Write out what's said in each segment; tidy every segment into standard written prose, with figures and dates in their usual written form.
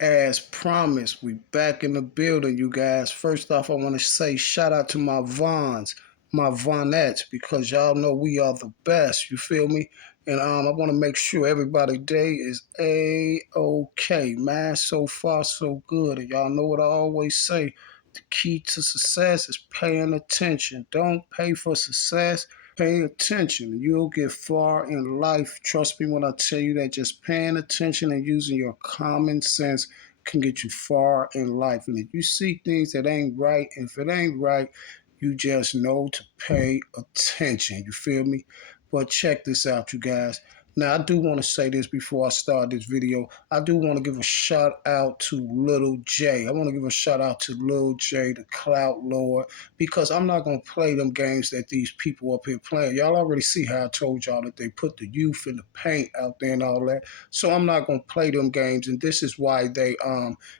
As promised, we back in the building, you guys. First off, I want to say shout out to my Vons, my Vonettes, because y'all know we are the best. You feel me? And I want to make sure everybody day is A-OK, man. So far, so good. And y'all know what I always say. The key to success is paying attention. Don't pay for success. Pay attention. You'll get far in life. Trust me when I tell you that just paying attention and using your common sense can get you far in life. And if you see things that ain't right, if it ain't right, you just know to pay attention. You feel me? But check this out, you guys. Now, I do want to say this before I start this video. I do want to give a shout out to Little J. I want to give a shout out to Little J, the Clout Lord, because I'm not going to play them games that these people up here playing. Y'all already see how I told y'all that they put the youth in the paint out there and all that. So I'm not going to play them games, and this is why they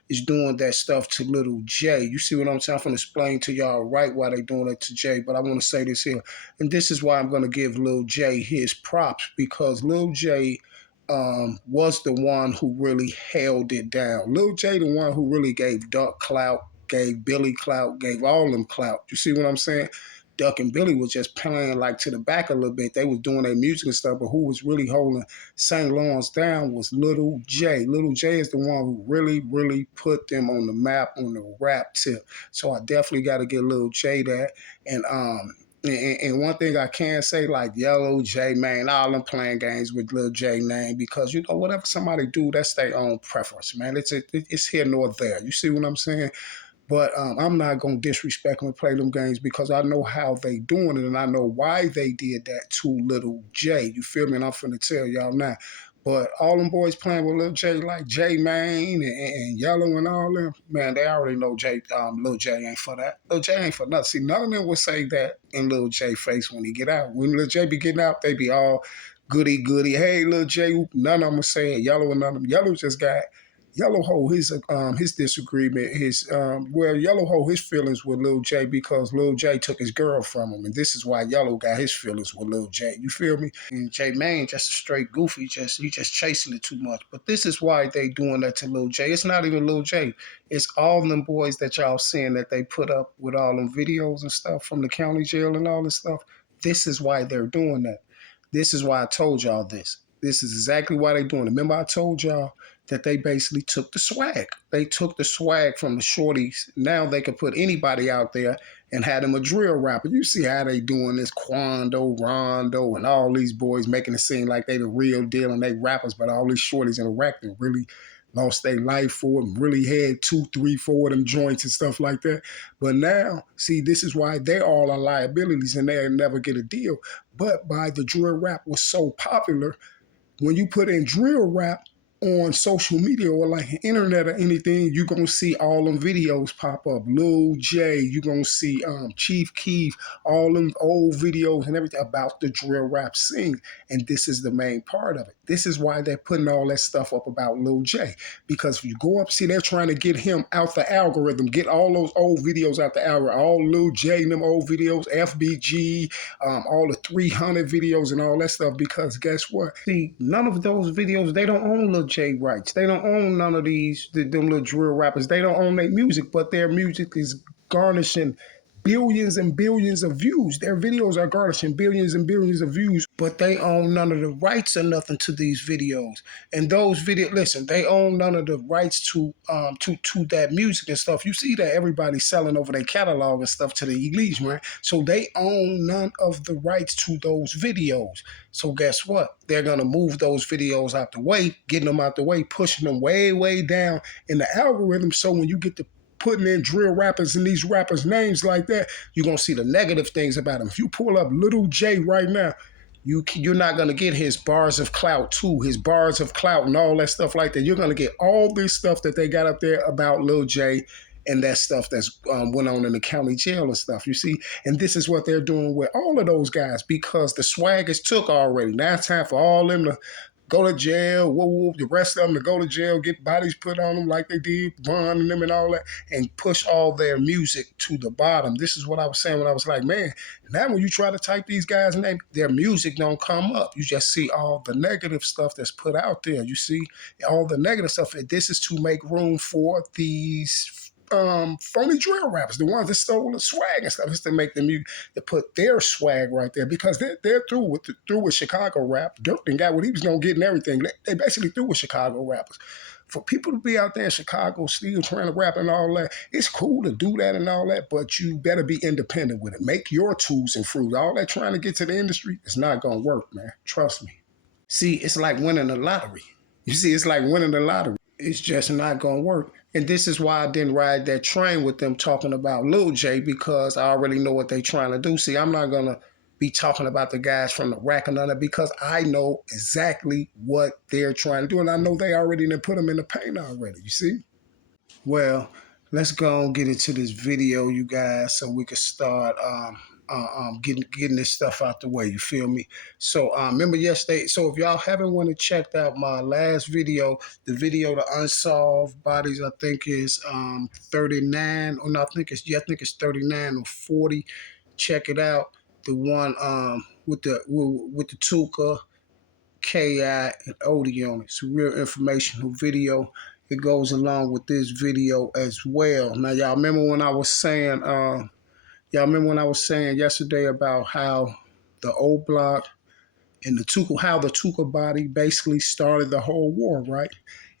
is doing that stuff to Little J. You see what I'm saying? I'm going to explain to y'all right why they doing it to Jay, but I want to say this here. And this is why I'm going to give Lil J his props, because Lil J was the one who really held it down. Lil J, the one who really gave Duck clout, gave Billy clout, gave all them clout. You see what I'm saying? Duck and Billy was just playing like to the back a little bit. They was doing their music and stuff, but who was really holding St. Lawrence down was Little J. Little J is the one who really, really put them on the map on the rap tip. So I definitely got to give Little J that. And one thing I can say, like Yellow, J, man, all them playing games with Lil J name, because, you know, whatever somebody do, that's their own preference, man. It's here nor there. You see what I'm saying? But I'm not going to disrespect them and play them games because I know how they doing it and I know why they did that to Little J. You feel me? And I'm finna tell y'all now. But all them boys playing with Lil J, like J Mane and Yellow and all them, man, they already know Lil J ain't for that. Lil J ain't for nothing. See, none of them would say that in Lil J face when he get out. When Lil J be getting out, they be all goody goody. Hey, Lil J, none of them will say it. Yellow and none of them. Yellow just got Yellow Hole his disagreement, Yellow Hole his feelings with Lil J because Lil J took his girl from him, and this is why Yellow got his feelings with Lil J. You feel me? And J Mane just a straight goofy, he just chasing it too much. But this is why they doing that to Lil J. It's not even Lil J. It's all them boys that y'all seeing that they put up with all them videos and stuff from the county jail and all this stuff. This is why they're doing that. This is why I told y'all this. This is exactly why they're doing it. Remember I told y'all that they basically took the swag. They took the swag from the shorties. Now they can put anybody out there and have them a drill rapper. You see how they doing this Quando, Rondo, and all these boys making it seem like they the real deal and they rappers, but all these shorties in the rack that really lost their life for them, really had 2, 3, 4 of them joints and stuff like that. But now, see, this is why they all are liabilities and they'll never get a deal. But by the drill rap was so popular, when you put in drill rap on social media or like internet or anything, you're going to see all them videos pop up. Lil J, you're going to see Chief Keef, all them old videos and everything about the drill rap scene. And this is the main part of it. This is why they're putting all that stuff up about Lil J. Because if you go up, see, they're trying to get him out the algorithm, get all those old videos out the algorithm, all Lil J and them old videos, FBG, all the 300 videos and all that stuff, because guess what? See, none of those videos, they don't own Lil J rights. They don't own none of them little drill rappers. They don't own their music, but their music is garnishing billions and billions of views. Their videos are garnishing billions and billions of views, but they own none of the rights or nothing to these videos. And those videos, listen, they own none of the rights to that music and stuff. You see that everybody's selling over their catalog and stuff to the elites, man. So they own none of the rights to those videos. So guess what? They're gonna move those videos out the way, getting them out the way, pushing them way, way down in the algorithm. So when you get to putting in drill rappers and these rappers' names like that, you're going to see the negative things about them. If you pull up Little J right now, You're not gonna get his bars of clout too, his bars of clout and all that stuff like that. You're gonna get all this stuff that they got up there about Lil J and that stuff that's went on in the county jail and stuff. You see, and this is what they're doing with all of those guys because the swag is took already. Now it's time for all them to go to jail, the rest of them to go to jail, get bodies put on them like they did, Von and them and all that, and push all their music to the bottom. This is what I was saying when I was like, man, now when you try to type these guys' name, their music don't come up. You just see all the negative stuff that's put out there. You see all the negative stuff. And this is to make room for these phony drill rappers, the ones that stole the swag and stuff. It's to make them to put their swag right there because they're through with Chicago rap. Dirk done got what he was gonna get and everything. They basically through with Chicago rappers. For people to be out there in Chicago still trying to rap and all that, it's cool to do that and all that, but you better be independent with it. Make your tools and fruit. All that trying to get to the industry is not gonna work, man. Trust me. See, it's like winning the lottery. You see, it's like winning the lottery. It's just not going to work. And this is why I didn't ride that train with them talking about Lil J because I already know what they're trying to do. See, I'm not going to be talking about the guys from the rack and other because I know exactly what they're trying to do. And I know they already done put them in the paint already. You see? Well, let's go and get into this video, you guys, so we can start getting this stuff out the way. You feel me? So remember yesterday. So if y'all haven't went and checked out my last video, the video the unsolved bodies, I think is 39. Or no, I think it's 39 or 40. Check it out. The one with the Tuka, KI, and Odie on it. It's a real informational video. It goes along with this video as well. Now, y'all remember when I was saying, yesterday about how the old block and how the Tuka body basically started the whole war, right?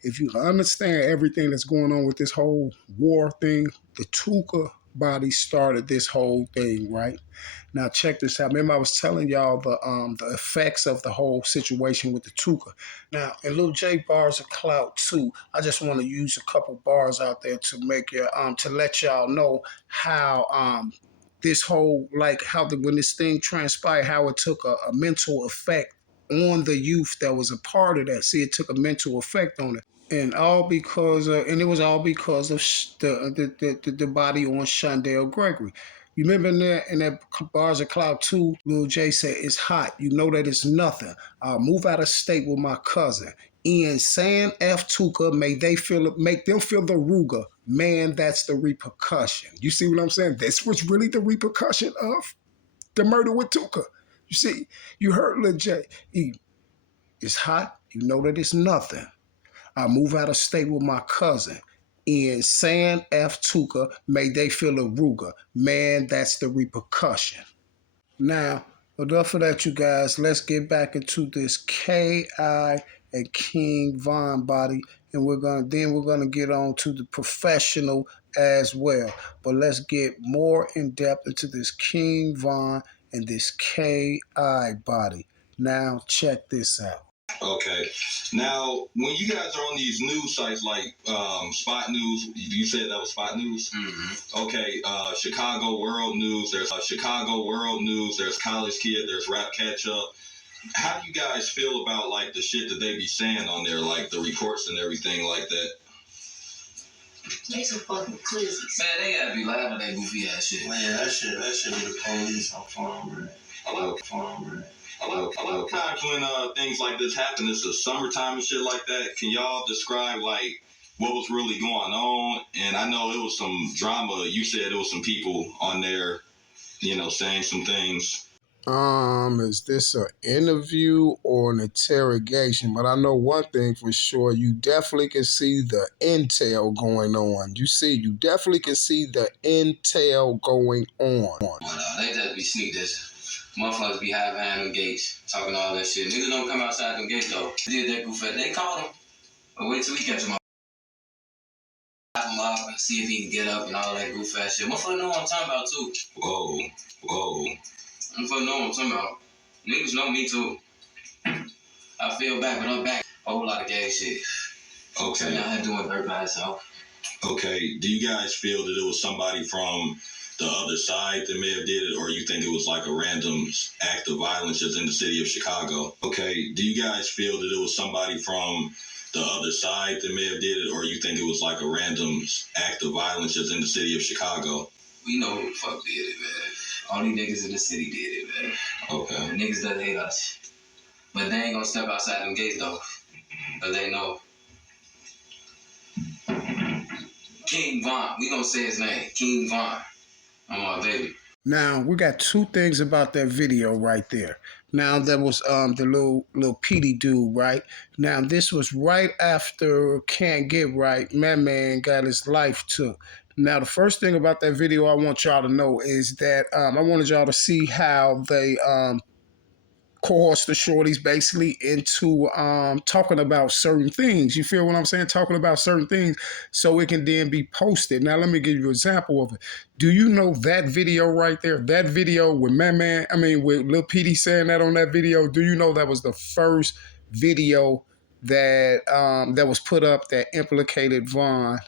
If you understand everything that's going on with this whole war thing, the Tuka body started this whole thing, right? Now check this out. Remember I was telling y'all the effects of the whole situation with the Tuka. Now in Lil J bars of clout too, I just want to use a couple bars out there to make you to let y'all know how this whole when this thing transpired, how it took a mental effect on the youth that was a part of that. See, it took a mental effect on it. And it was all because of the body on Shondell Gregory. You remember in that Bars of Cloud 2, Lil J said, it's hot. You know that it's nothing. I'll move out of state with my cousin. Ian San F. Tuka, make them feel the Ruger. Man, that's the repercussion. You see what I'm saying? This was really the repercussion of the murder with Tuka. You see, you heard Lil J. It's hot. You know that it's nothing. I move out of state with my cousin. In San F. Tuka, may they feel a Ruger. Man, that's the repercussion. Now, enough of that, you guys. Let's get back into this K.I. and King Von body, and we're gonna get on to the professional as well. But let's get more in depth into this King Von and this K.I. body. Now, check this out. Okay. Now, when you guys are on these news sites like Spot News, you said that was Spot News? Mm-hmm. Okay. Chicago World News. There's Chicago World News. There's College Kid. There's Rap Catch Up. How do you guys feel about like the shit that they be saying on there, like the reports and everything like that? They some fucking clizzies. Man, they gotta be laughing at that goofy ass shit. Man, that shit be the police on farm, A lot of times when things like this happen, it's the summertime and shit like that. Can y'all describe like what was really going on? And I know it was some drama. You said it was some people on there, saying some things. Is this an interview or an interrogation? But I know one thing for sure, you definitely can see the intel going on. You definitely can see the intel going on. They just be sneak dissing. Motherfuckers be hiding behind them gates, talking all that shit. Niggas don't come outside them gates though. They did that goof. They caught him. But wait till we catch him up. Lock him up and see if he can get up and all that goof ass shit. Motherfuckers know what I'm talking about too. Whoa. Motherfuckers know what I'm talking about. Niggas know me too. I feel back, but I'm back. A whole lot of gay shit. Okay. So y'all had doing dirt by itself. Okay. Do you guys feel that it was somebody from the other side that may have did it, or you think it was like a random act of violence just in the city of Chicago? Okay, do you guys feel that it was somebody from the other side that may have did it, or you think it was like a random act of violence just in the city of Chicago? We know who the fuck did it, man. All these niggas in the city did it, man. Okay. The niggas that hate us. But they ain't gonna step outside them gates, though. But they know. King Von. We gonna say his name. King Von. I'm my baby. Now we got two things about that video right there. Now that was the little Petey dude, right? Now this was right after Can't Get Right. Man got his life took. Now the first thing about that video I want y'all to know is that I wanted y'all to see how they coerce the shorties basically into talking about certain things. You feel what I'm saying? Talking about certain things so it can then be posted. Now let me give you an example of it. Do you know that video right there? That video with with Lil Petey saying that on that video, do you know that was the first video that that was put up that implicated Von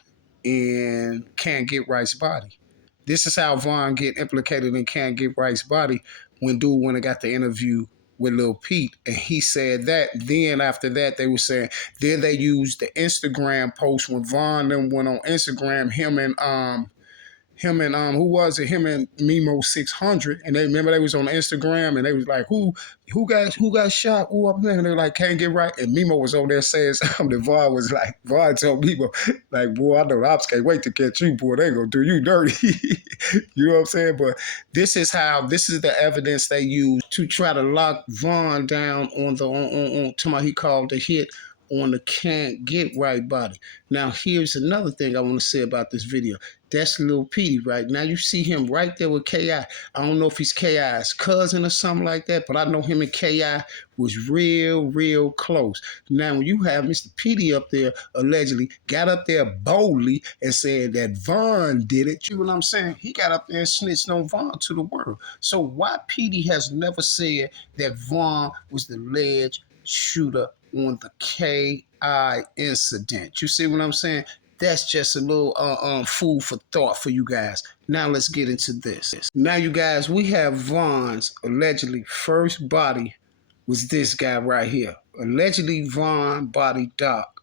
in Can't Get Right's body? This is how Von get implicated in Can't Get Right's body when dude went and got the interview with Lil Pete, and he said that. Then after that, they were saying, then they used the Instagram post when Von then went on Instagram, him and who was it? Him and Memo 600, and they remember they was on Instagram, and they was like, who got shot? Who up there? And they're like, Can't Get Right. And Memo was over there saying something. Vaughn told Memo, like, boy, I know the ops can't wait to catch you, boy. They gonna do you dirty. You know what I'm saying? But this is the evidence they use to try to lock Vaughn down on to my, he called the hit on the Can't Get Right body. Now, here's another thing I want to say about this video. That's Lil Petey, right? Now you see him right there with K.I. I don't know if he's K.I.'s cousin or something like that, but I know him and K.I. was real close. Now, when you have Mr. Petey up there, allegedly, got up there boldly and said that Von did it, you know what I'm saying? He got up there and snitched on Von to the world. So why Petey has never said that Von was the alleged shooter on the K.I. incident? You see what I'm saying? That's just a little food for thought for you guys. Now let's get into this. Now, you guys, we have Von's allegedly first body was this guy right here. Allegedly, Von body Doc.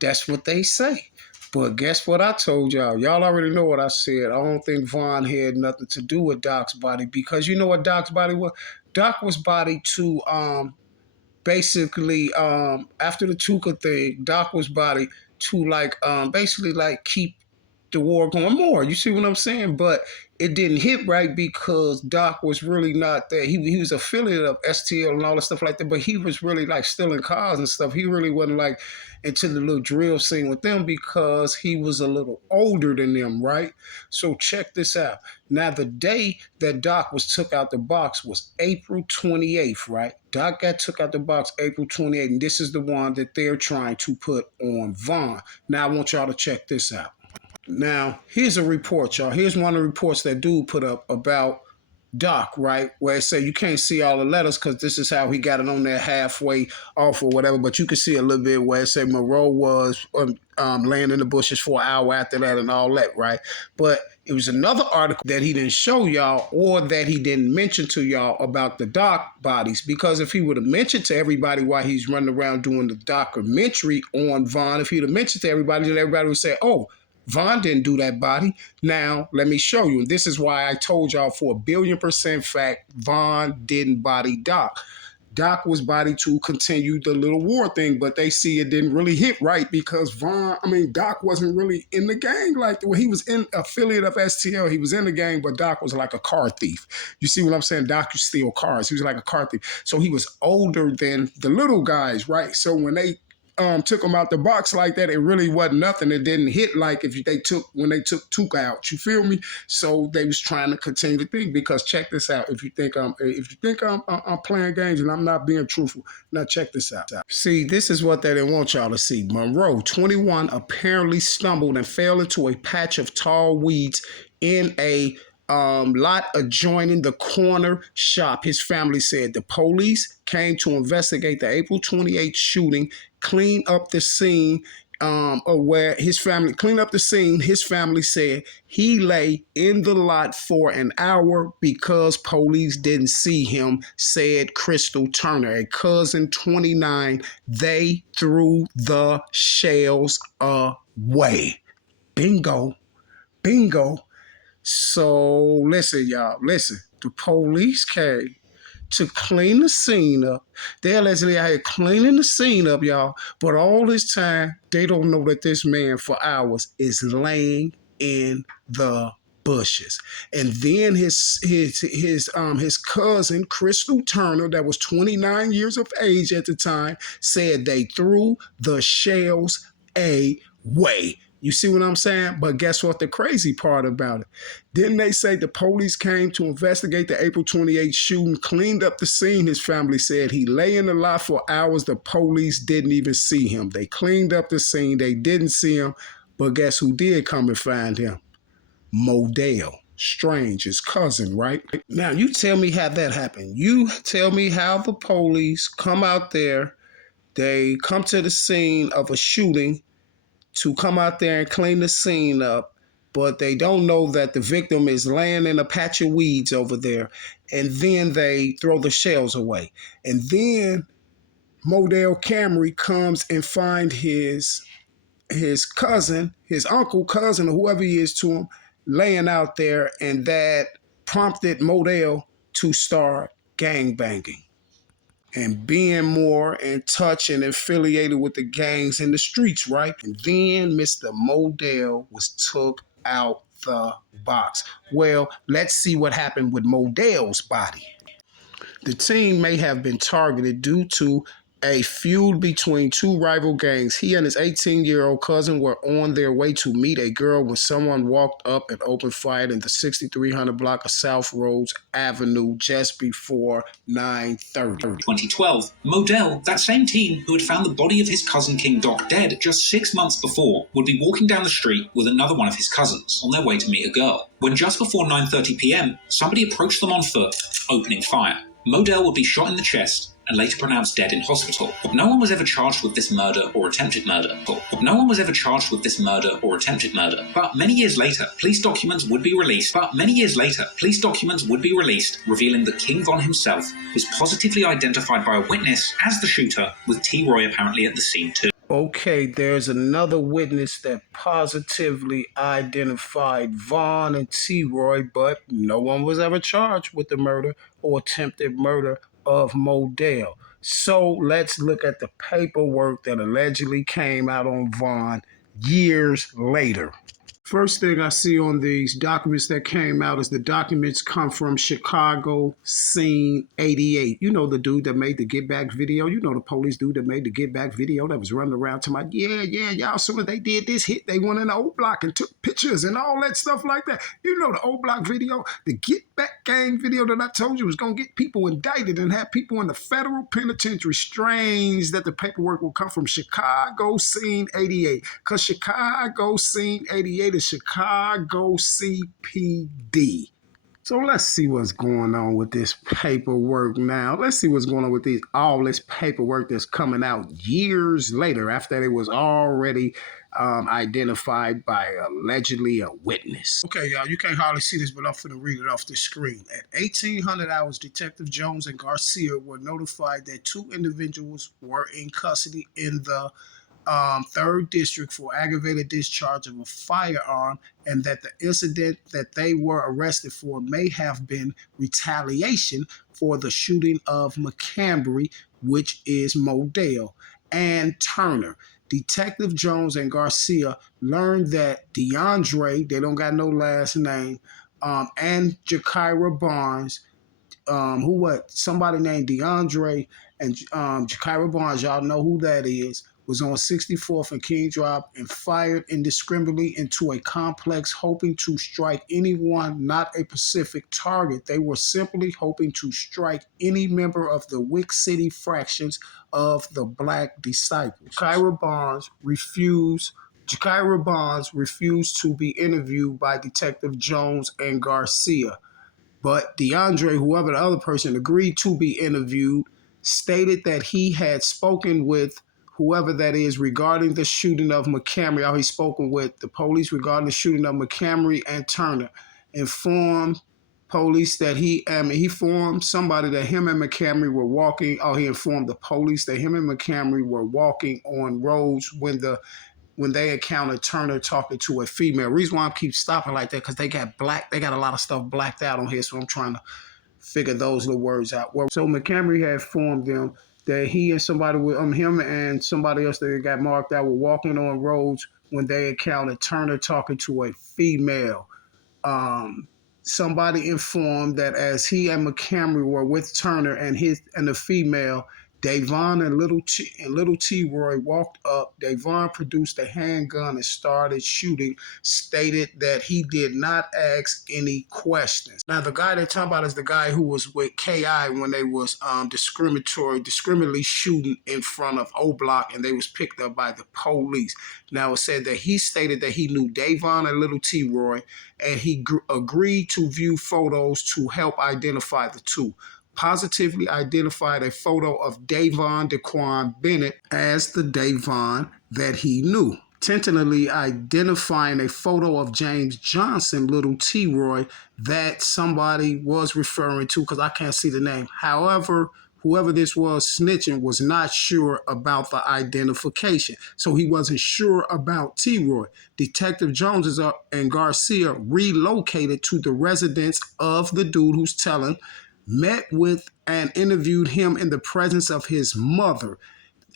That's what they say. But guess what I told y'all? Y'all already know what I said. I don't think Von had nothing to do with Doc's body, because you know what Doc's body was? Doc was body to basically after the Tuka thing, Doc was body to basically keep the war going more. You see what I'm saying? But it didn't hit right because Doc was really not there. He was affiliate of STL and all that stuff like that, but he was really stealing cars and stuff. He really wasn't into the little drill scene with them because he was a little older than them, right? So check this out. Now, the day that Doc was took out the box was April 28th, right? Doc got took out the box April 28th, and this is the one that they're trying to put on Von. Now, I want y'all to check this out. Now, here's a report, y'all. Here's one of the reports that dude put up about Doc, right? Where it said you can't see all the letters because this is how he got it on there halfway off or whatever, but you can see a little bit where it said Monroe was laying in the bushes for an hour after that and all that, right? But it was another article that he didn't show y'all or that he didn't mention to y'all about the Doc bodies, because if he would have mentioned to everybody while he's running around doing the documentary on Von, if he'd have mentioned to everybody, then everybody would say, oh, Von didn't do that body. Now, let me show you. And this is why I told y'all for 1,000,000,000% fact, Von didn't body Doc. Doc was body to continue the little war thing, but they see it didn't really hit right because Doc wasn't really in the gang. He was in affiliate of STL. He was in the gang, but Doc was like a car thief. You see what I'm saying? Doc could steal cars. He was like a car thief. So he was older than the little guys, right? So when they took him out the box like that, it really wasn't nothing. It didn't hit like when they took Tuka out. You feel me? So they was trying to continue the thing, because check this out. If you think I'm playing games and I'm not being truthful, now check this out. See, this is what they didn't want y'all to see. Monroe, 21, apparently stumbled and fell into a patch of tall weeds in a lot adjoining the corner shop. His family said the police came to investigate the April 28th shooting, clean up the scene, or where his family cleaned up the scene. His family said he lay in the lot for an hour because police didn't see him, said Crystal Turner, a cousin 29. They threw the shells away. Bingo, bingo. So listen, y'all, listen. The police came to clean the scene up. They're allegedly out here cleaning the scene up, y'all. But all this time, they don't know that this man for hours is laying in the bushes. And then his cousin, Crystal Turner, that was 29 years of age at the time, said they threw the shells away. You see what I'm saying? But guess what the crazy part about it? Didn't they say the police came to investigate the April 28th shooting, cleaned up the scene? His family said he lay in the lot for hours. The police didn't even see him. They cleaned up the scene. They didn't see him. But guess who did come and find him? Modell. Strange, his cousin, right? Now, you tell me how that happened. You tell me how the police come out there. They come to the scene of a shooting to come out there and clean the scene up, but they don't know that the victim is laying in a patch of weeds over there, and then they throw the shells away. And then Modell Camry comes and find his cousin, his uncle, cousin, or whoever he is to him, laying out there, and that prompted Modell to start gangbanging and being more in touch and affiliated with the gangs in the streets, right? And then Mr. Modell was took out the box. Well, let's see what happened with Modell's body. The team may have been targeted due to a feud between two rival gangs. He and his 18-year-old cousin were on their way to meet a girl when someone walked up and opened fire in the 6300 block of South Rhodes Avenue just before 9:30. 2012, Modell, that same teen who had found the body of his cousin King Doc dead just 6 months before, would be walking down the street with another one of his cousins on their way to meet a girl. When just before 9:30 p.m., somebody approached them on foot, opening fire. Modell would be shot in the chest and later pronounced dead in hospital. No one was ever charged with this murder or attempted murder. But many years later, police documents would be released. Revealing that King Von himself was positively identified by a witness as the shooter, with T.Roy apparently at the scene too. Okay, there's another witness that positively identified Vaughn and T.Roy, but no one was ever charged with the murder or attempted murder of Modell. So let's look at the paperwork that allegedly came out on Vaughn years later. First thing I see on these documents that came out is the documents come from Chicago Scene 88. You know the dude that made the Get Back video? You know the police dude that made the Get Back video that was running around to my, y'all, as soon as they did this hit, they went in the old block and took pictures and all that stuff like that. You know the old block video, the Get Back gang video that I told you was going to get people indicted and have people in the federal penitentiary. Strange that the paperwork will come from Chicago Scene 88, because Chicago Scene 88 is Chicago CPD. So let's see what's going on with this paperwork now. Let's see what's going on with all this paperwork that's coming out years later after it was already identified by allegedly a witness. Okay, y'all, you can't hardly see this, but I'm finna read it off the screen. At 1800 hours, Detective Jones and Garcia were notified that two individuals were in custody in the 3rd District for aggravated discharge of a firearm, and that the incident that they were arrested for may have been retaliation for the shooting of McCambry, which is Modell, and Turner. Detective Jones and Garcia learned that DeAndre, they don't got no last name, and Jakira Barnes, somebody named DeAndre and Jakira Barnes, y'all know who that is, was on 64th and King Drive and fired indiscriminately into a complex hoping to strike anyone, not a specific target. They were simply hoping to strike any member of the Wick City fractions of the Black Disciples. Jakira Barnes refused to be interviewed by Detective Jones and Garcia. But DeAndre, whoever the other person, agreed to be interviewed, stated that he had spoken with whoever that is, regarding the shooting of McCamry. How he's spoken with the police regarding the shooting of McCamry and Turner. Informed police that he informed somebody that him and McCamry were walking. He informed the police that him and McCamry were walking on roads when they encountered Turner talking to a female. Reason why I keep stopping like that, because they got a lot of stuff blacked out on here, so I'm trying to figure those little words out. So McCamry had informed them that he and somebody with him and somebody else that got marked out were walking on roads when they encountered Turner talking to a female. Um, Somebody informed that as he and McCamry were with Turner and the female, Davon and Little T.Roy walked up. Davon produced a handgun and started shooting, stated that he did not ask any questions. Now, the guy they're talking about is the guy who was with K.I. when they was discriminately shooting in front of O Block, and they was picked up by the police. Now, it said that he stated that he knew Davon and Little T.Roy, and he agreed to view photos to help identify the two. Positively identified a photo of Davon Daquan Bennett as the Davon that he knew. Tentatively identifying a photo of James Johnson, Little T.Roy, that somebody was referring to, because I can't see the name. However, whoever this was snitching was not sure about the identification. So he wasn't sure about T.Roy. Detective Jones and Garcia relocated to the residence of the dude who's telling, met with and interviewed him in the presence of his mother.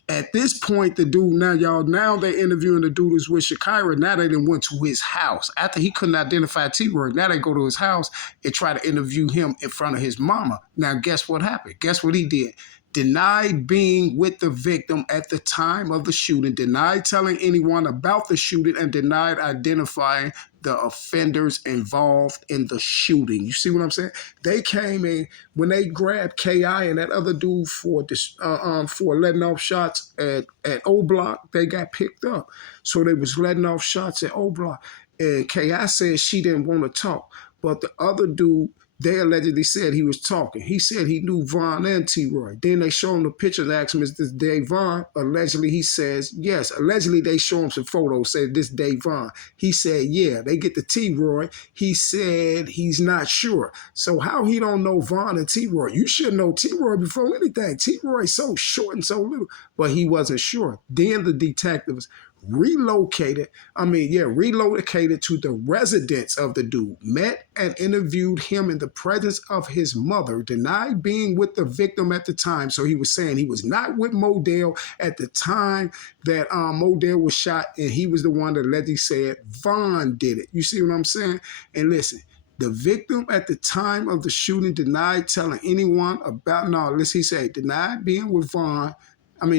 At this point, the dude, now they interviewing the dude who's with Shakira. Now they done went to his house. After he couldn't identify T-Roy, now they go to his house and try to interview him in front of his mama. Now, guess what happened? Guess what he did? Denied being with the victim at the time of the shooting, denied telling anyone about the shooting, and denied identifying the offenders involved in the shooting. You see what I'm saying? They came in when they grabbed K.I. and that other dude for letting off shots at O Block. They got picked up, so they was letting off shots at O Block. And K.I. said she didn't want to talk, but the other dude, they allegedly said he was talking. He said he knew Vaughn and T.Roy. Then they show him the pictures, asked him, is this Davon? Allegedly, he says, yes. Allegedly, they show him some photos, said this Davon. He said, yeah. They get to T.Roy. He said he's not sure. So how he don't know Vaughn and T.Roy? You should know T.Roy before anything. T.Roy's so short and so little. But he wasn't sure. Then the detectives relocated to the residence of the dude, met and interviewed him in the presence of his mother, denied being with the victim at the time. So he was saying he was not with Modell at the time that Modell was shot, and he was the one that allegedly said Vaughn did it. You see what I'm saying? And listen, the victim at the time of the shooting denied telling anyone about, he said denied being with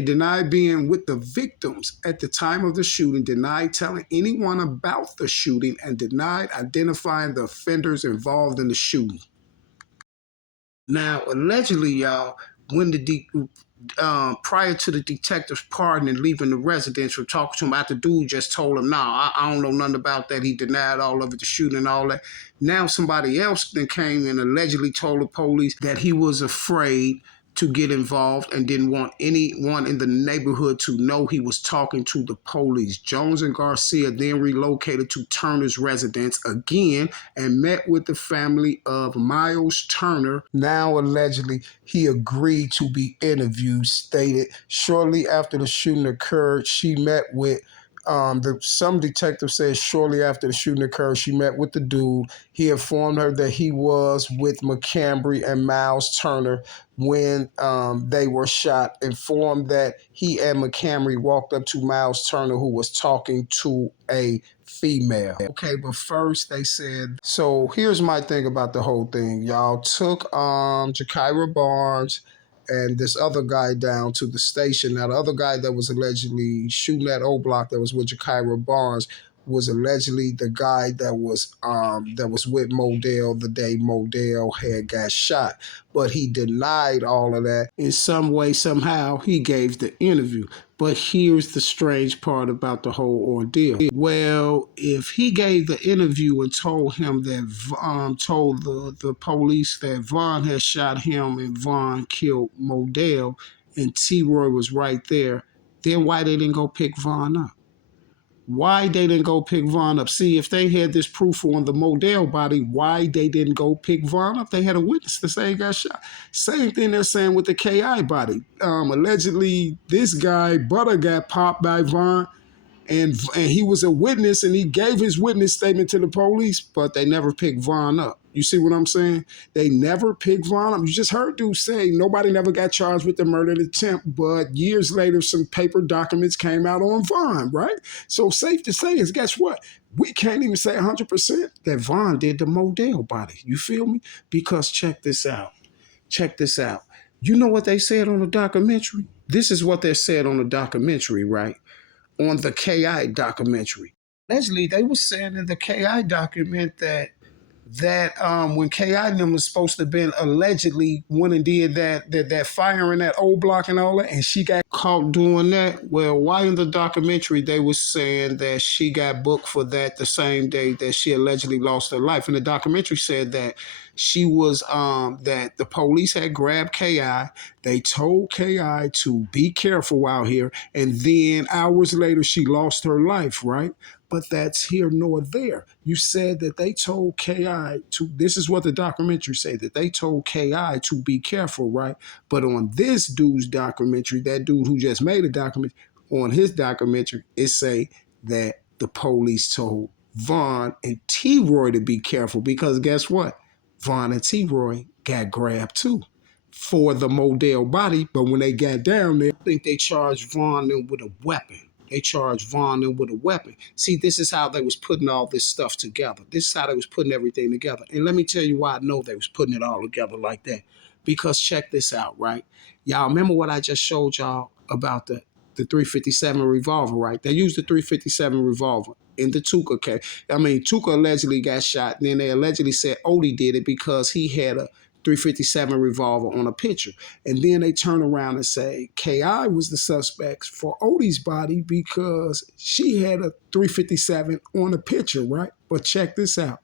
denied being with the victims at the time of the shooting, denied telling anyone about the shooting, and denied identifying the offenders involved in the shooting. Now, allegedly, y'all, when prior to the detective's pardon and leaving the residence from talking to him, after dude just told him, I don't know nothing about that. He denied all of it, the shooting and all that. Now somebody else then came and allegedly told the police that he was afraid to get involved and didn't want anyone in the neighborhood to know he was talking to the police. Jones and Garcia then relocated to Turner's residence again and met with the family of Miles Turner. Now, allegedly, he agreed to be interviewed, stated shortly after the shooting occurred, she met with some detective says shortly after the shooting occurred, she met with the dude. He informed her that he was with McCamry and Miles Turner when they were shot, informed that he and McCamry walked up to Miles Turner, who was talking to a female. Okay, but first they said, so here's my thing about the whole thing. Y'all took Jakira Barnes and this other guy down to the station. Now, the other guy that was allegedly shooting at O Block that was with Jakira Barnes was allegedly the guy that was with Modell the day Modell had got shot. But he denied all of that. In some way, somehow, he gave the interview. But here's the strange part about the whole ordeal. Well, if he gave the interview and told him that told the police that Vaughn had shot him and Vaughn killed Modell, and T.Roy was right there, Then why they didn't go pick Vaughn up? Why they didn't go pick Vaughn up? See, if they had this proof on the Modell body, why they didn't go pick Vaughn up? They had a witness to say he got shot. Same thing they're saying with the KI body. Allegedly, this guy, Butter, got popped by Vaughn, and he was a witness, and he gave his witness statement to the police, but they never picked Vaughn up. You see what I'm saying? They never picked Vaughn up. You just heard dude say nobody never got charged with the murder attempt, but years later, some paper documents came out on Vaughn, right? So safe to say is, guess what? We can't even say 100% that Vaughn did the Modell body. You feel me? Because check this out. Check this out. You know what they said on the documentary? This is what they said on the documentary, right? On the KI documentary. Allegedly, they were saying in the KI document that when KI and them was supposed to have been allegedly went and did that fire in that old block and all that, and she got caught doing that. Well, why in the documentary they was saying that she got booked for that the same day that she allegedly lost her life? And the documentary said that she was that the police had grabbed KI. They told KI to be careful out here, and then hours later she lost her life, right? But that's here nor there. You said that they told KI to, this is what the documentary said, that they told KI to be careful, right? But on this dude's documentary, that dude who just made a documentary, on his documentary, it say that the police told Vaughn and T.Roy to be careful, because guess what? Vaughn and T.Roy got grabbed too for the Modell body, but when they got down there, I think they charged Vaughn with a weapon. They charged Vaughn with a weapon. See, this is how they was putting all this stuff together. This is how they was putting everything together. And let me tell you why I know they was putting it all together like that. Because check this out, right? Y'all remember what I just showed y'all about the 357 revolver, right? They used the 357 revolver in the Tuka case. I mean, Tuka allegedly got shot, and then they allegedly said Odie did it because he had a 357 revolver on a picture. And then they turn around and say KI was the suspect for Odie's body because she had a 357 on a picture, right? But check this out.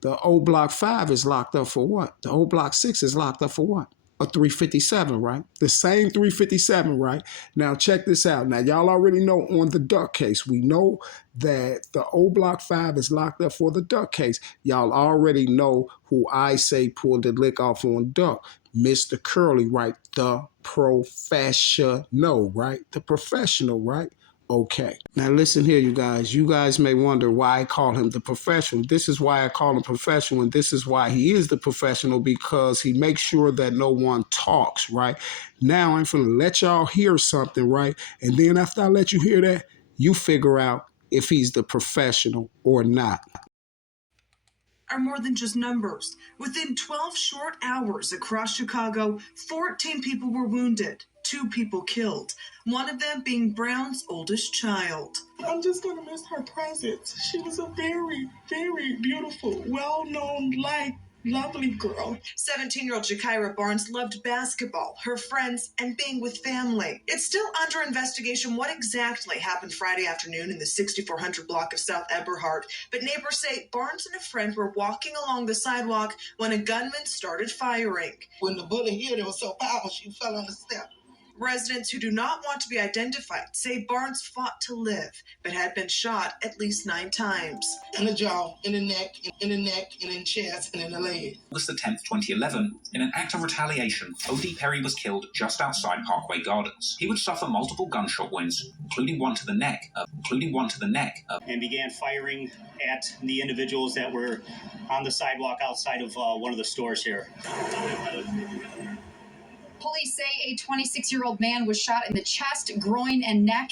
The old Block 5 is locked up for what? The old Block 6 is locked up for what? A 357, right? The same 357, right? Now check this out. Now y'all already know on the Duck case, we know that the old Block 5 is locked up for the Duck case. Y'all already know who I say pulled the lick off on Duck. Mr. Curly, right? The professional, right? The professional, right? Okay. Now listen here, you guys. You guys may wonder why I call him the professional. This is why I call him professional, and this is why he is the professional, because he makes sure that no one talks, right? Now I'm going to let y'all hear something, right? And then after I let you hear that, you figure out if he's the professional or not. Are more than just numbers. Within 12 short hours across Chicago, 14 people were wounded, 2 people killed, one of them being Brown's oldest child. I'm just going to miss her presence. She was a very, very beautiful, well-known, lovely girl. 17-year-old Jakira Barnes loved basketball, her friends, and being with family. It's still under investigation what exactly happened Friday afternoon in the 6400 block of South Eberhard, but neighbors say Barnes and a friend were walking along the sidewalk when a gunman started firing. When the bullet hit, it was so powerful, she fell on the step. Residents who do not want to be identified say Barnes fought to live, but had been shot at least 9 times. In the jaw, in the neck, and in the chest, and in the leg. August the 10th, 2011, in an act of retaliation, O.D. Perry was killed just outside Parkway Gardens. He would suffer multiple gunshot wounds, including one to the neck, and began firing at the individuals that were on the sidewalk outside of one of the stores here. Police say a 26-year-old man was shot in the chest, groin, and neck.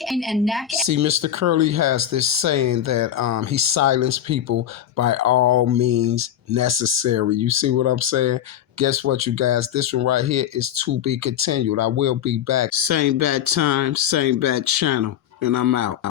See, Mr. Curly has this saying that he silenced people by all means necessary. You see what I'm saying? Guess what, you guys? This one right here is to be continued. I will be back. Same bad time, same bad channel, and I'm out.